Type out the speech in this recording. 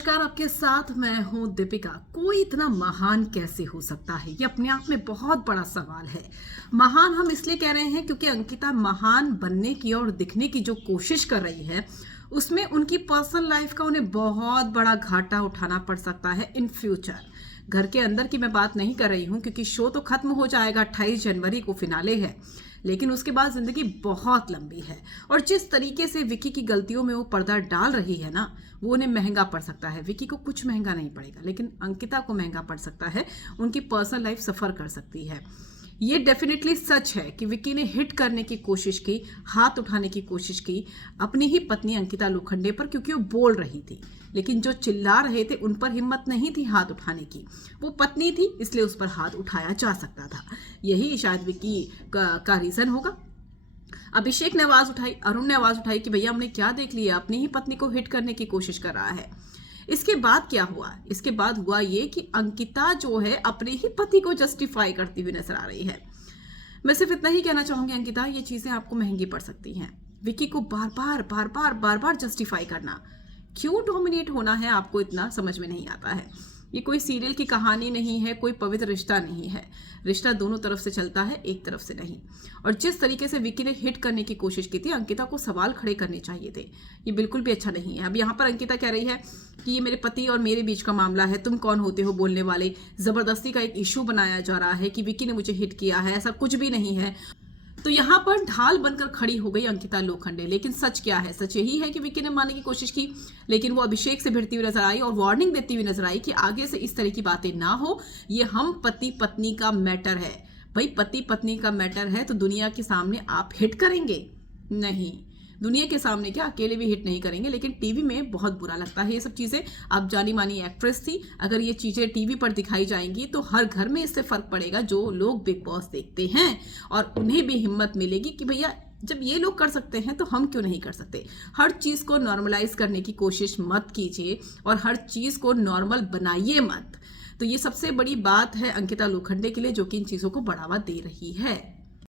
नमस्कार, आपके साथ मैं हूं दीपिका। कोई इतना महान कैसे हो सकता है, ये अपने आप में बहुत बड़ा सवाल है। महान हम इसलिए कह रहे हैं क्योंकि अंकिता महान बनने की और दिखने की जो कोशिश कर रही है उसमें उनकी पर्सनल लाइफ का उन्हें बहुत बड़ा घाटा उठाना पड़ सकता है इन फ्यूचर। घर के अंदर की मैं बात नहीं कर रही हूं क्योंकि शो तो खत्म हो जाएगा, 28 जनवरी को फिनाले है, लेकिन उसके बाद जिंदगी बहुत लंबी है। और जिस तरीके से विकी की गलतियों में वो पर्दा डाल रही है ना, वो उन्हें महंगा पड़ सकता है। विकी को कुछ महंगा नहीं पड़ेगा, लेकिन अंकिता को महंगा पड़ सकता है। उनकी पर्सनल लाइफ सफर कर सकती है। ये डेफिनेटली सच है कि विकी ने हिट करने की कोशिश की, हाथ उठाने की कोशिश की अपनी ही पत्नी अंकिता लोखंडे पर, क्योंकि वो बोल रही थी। लेकिन जो चिल्ला रहे थे उन पर हिम्मत नहीं थी हाथ उठाने की। वो पत्नी थी, इसलिए उस पर हाथ उठाया जा सकता था। यही शायद विकी का रीजन होगा। अभिषेक ने आवाज उठाई, अरुण ने आवाज उठाई कि भैया हमने क्या देख लिया, अपनी ही पत्नी को हिट करने की कोशिश कर रहा है। इसके बाद क्या हुआ? इसके बाद हुआ ये कि अंकिता जो है अपने ही पति को जस्टिफाई करती हुई नजर आ रही है। मैं सिर्फ इतना ही कहना चाहूंगी, अंकिता ये चीजें आपको महंगी पड़ सकती हैं। विकी को बार बार जस्टिफाई करना, क्यों डोमिनेट होना है आपको, इतना समझ में नहीं आता है। ये कोई सीरियल की कहानी नहीं है, कोई पवित्र रिश्ता नहीं है। रिश्ता दोनों तरफ से चलता है, एक तरफ से नहीं। और जिस तरीके से विकी ने हिट करने की कोशिश की थी, अंकिता को सवाल खड़े करने चाहिए थे। ये बिल्कुल भी अच्छा नहीं है। अब यहाँ पर अंकिता कह रही है कि ये मेरे पति और मेरे बीच का मामला है, तुम कौन होते हो बोलने वाले। जबरदस्ती का एक इशू बनाया जा रहा है कि विकी ने मुझे हिट किया है, ऐसा कुछ भी नहीं है। तो यहाँ पर ढाल बनकर खड़ी हो गई अंकिता लोखंडे। लेकिन सच क्या है? सच यही है कि विकी ने मारने की कोशिश की, लेकिन वो अभिषेक से भिड़ती हुई नजर आई और वार्निंग देती हुई नजर आई कि आगे से इस तरह की बातें ना हो। ये हम पति पत्नी का मैटर है। भाई पति पत्नी का मैटर है तो दुनिया के सामने आप हिट करेंगे? नहीं, दुनिया के सामने क्या, अकेले भी हिट नहीं करेंगे, लेकिन टीवी में बहुत बुरा लगता है ये सब चीजें। आप जानी मानी एक्ट्रेस थी, अगर ये चीजें टीवी पर दिखाई जाएंगी तो हर घर में इससे फर्क पड़ेगा जो लोग बिग बॉस देखते हैं, और उन्हें भी हिम्मत मिलेगी कि भैया जब ये लोग कर सकते हैं तो हम क्यों नहीं कर सकते। हर चीज को नॉर्मलाइज करने की कोशिश मत कीजिए और हर चीज को नॉर्मल बनाइए मत। तो ये सबसे बड़ी बात है अंकिता लोखंडे के लिए, जो कि इन चीजों को बढ़ावा दे रही है।